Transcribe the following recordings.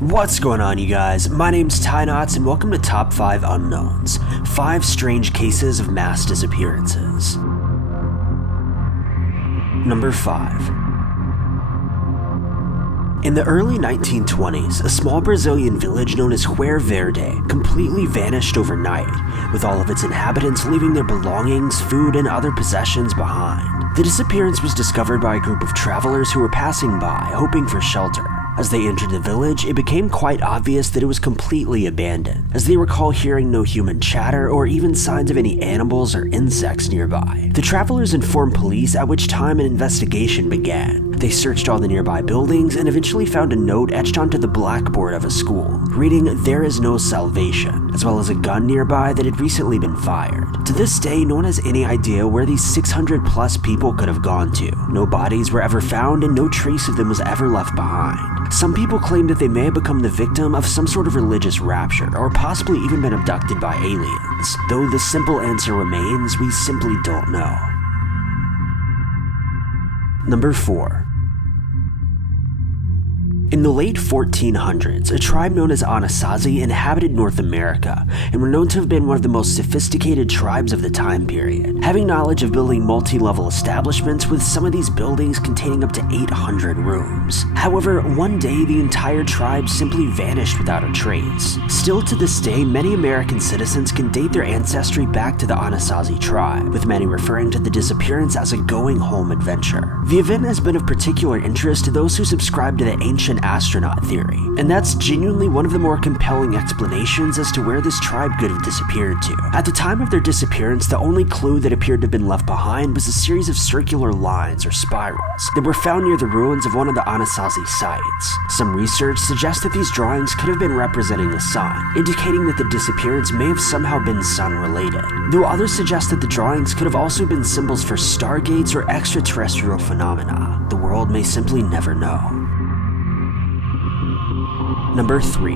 What's going on, you guys? My name's Ty Knots, and welcome to Top 5 Unknowns, 5 strange cases of mass disappearances. Number 5. In the early 1920s, a small Brazilian village known as Huer Verde completely vanished overnight, with all of its inhabitants leaving their belongings, food, and other possessions behind. The disappearance was discovered by a group of travelers who were passing by, hoping for shelter. As they entered the village, it became quite obvious that it was completely abandoned, as they recall hearing no human chatter or even signs of any animals or insects nearby. The travelers informed police, at which time an investigation began. They searched all the nearby buildings and eventually found a note etched onto the blackboard of a school, reading, "There is no salvation," as well as a gun nearby that had recently been fired. To this day, no one has any idea where these 600 plus people could have gone to. No bodies were ever found and no trace of them was ever left behind. Some people claim that they may have become the victim of some sort of religious rapture, or possibly even been abducted by aliens. Though the simple answer remains, we simply don't know. Number 4. In the late 1400s, a tribe known as Anasazi inhabited North America and were known to have been one of the most sophisticated tribes of the time period, having knowledge of building multi-level establishments, with some of these buildings containing up to 800 rooms. However, one day the entire tribe simply vanished without a trace. Still to this day, many American citizens can date their ancestry back to the Anasazi tribe, with many referring to the disappearance as a going-home adventure. The event has been of particular interest to those who subscribe to the ancient astronaut theory, and that's genuinely one of the more compelling explanations as to where this tribe could have disappeared to. At the time of their disappearance, the only clue that appeared to have been left behind was a series of circular lines or spirals that were found near the ruins of one of the Anasazi sites. Some research suggests that these drawings could have been representing the sun, indicating that the disappearance may have somehow been sun-related, though others suggest that the drawings could have also been symbols for stargates or extraterrestrial phenomena. The world may simply never know. Number 3.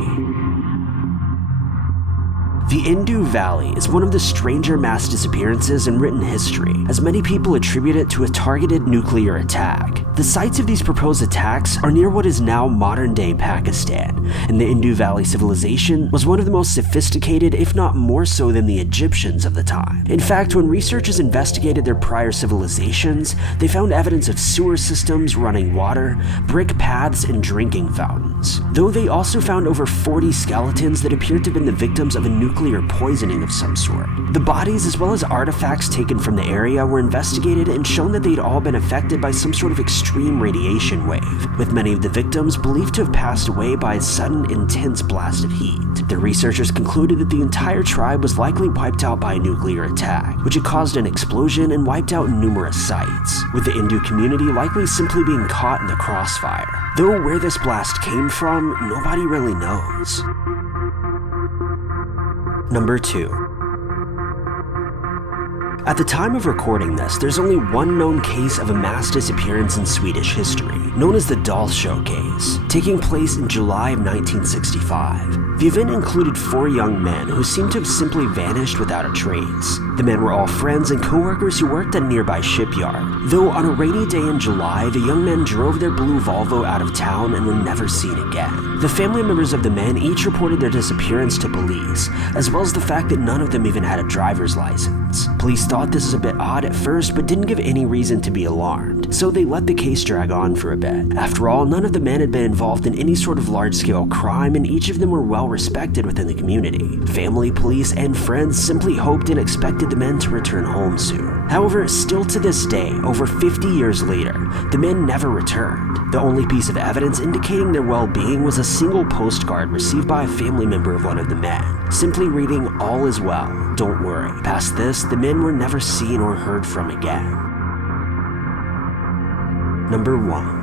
The Indus Valley is one of the stranger mass disappearances in written history, as many people attribute it to a targeted nuclear attack. The sites of these proposed attacks are near what is now modern-day Pakistan, and the Indus Valley civilization was one of the most sophisticated, if not more so than the Egyptians of the time. In fact, when researchers investigated their prior civilizations, they found evidence of sewer systems, running water, brick paths, and drinking fountains. Though they also found over 40 skeletons that appeared to have been the victims of a nuclear poisoning of some sort. The bodies, as well as artifacts taken from the area, were investigated and shown that they'd all been affected by some sort of extreme radiation wave, with many of the victims believed to have passed away by a sudden, intense blast of heat. The researchers concluded that the entire tribe was likely wiped out by a nuclear attack, which had caused an explosion and wiped out numerous sites, with the Hindu community likely simply being caught in the crossfire. Though where this blast came from, nobody really knows. Number 2. At the time of recording this, there's only one known case of a mass disappearance in Swedish history, known as the Dalsjö case, taking place in July of 1965. The event included 4 young men who seemed to have simply vanished without a trace. The men were all friends and co-workers who worked at a nearby shipyard, though on a rainy day in July, the young men drove their blue Volvo out of town and were never seen again. The family members of the men each reported their disappearance to police, as well as the fact that none of them even had a driver's license. Police thought this was a bit odd at first, but didn't give any reason to be alarmed, so they let the case drag on for a bit. After all, none of the men had been involved in any sort of large-scale crime, and each of them were well respected within the community. Family, police, and friends simply hoped and expected the men to return home soon. However, still to this day, over 50 years later, the men never returned. The only piece of evidence indicating their well-being was a single postcard received by a family member of one of the men, simply reading, "All is well, don't worry." Past this, the men were never seen or heard from again. Number 1.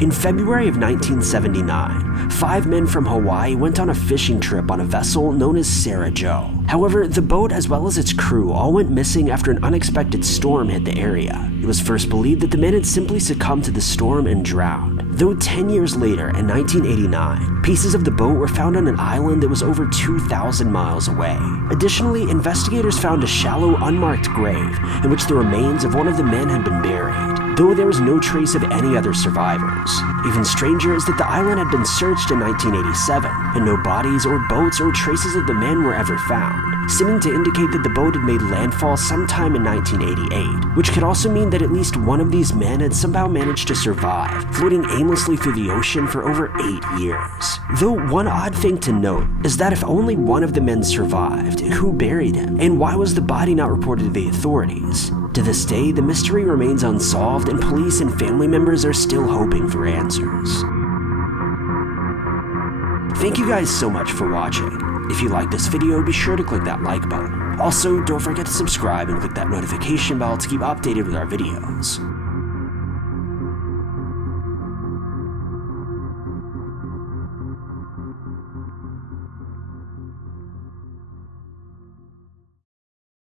In February of 1979, 5 men from Hawaii went on a fishing trip on a vessel known as Sarah Joe. However, the boat as well as its crew all went missing after an unexpected storm hit the area. It was first believed that the men had simply succumbed to the storm and drowned, though 10 years later, in 1989, pieces of the boat were found on an island that was over 2,000 miles away. Additionally, investigators found a shallow, unmarked grave in which the remains of one of the men had been buried. though there was no trace of any other survivors. Even stranger is that the island had been searched in 1987, and no bodies or boats or traces of the men were ever found, seeming to indicate that the boat had made landfall sometime in 1988, which could also mean that at least one of these men had somehow managed to survive, floating aimlessly through the ocean for over 8 years. Though one odd thing to note is that if only one of the men survived, who buried him, and why was the body not reported to the authorities? To this day, the mystery remains unsolved, and police and family members are still hoping for answers. Thank you guys so much for watching. If you liked this video, be sure to click that like button. Also, don't forget to subscribe and click that notification bell to keep updated with our videos.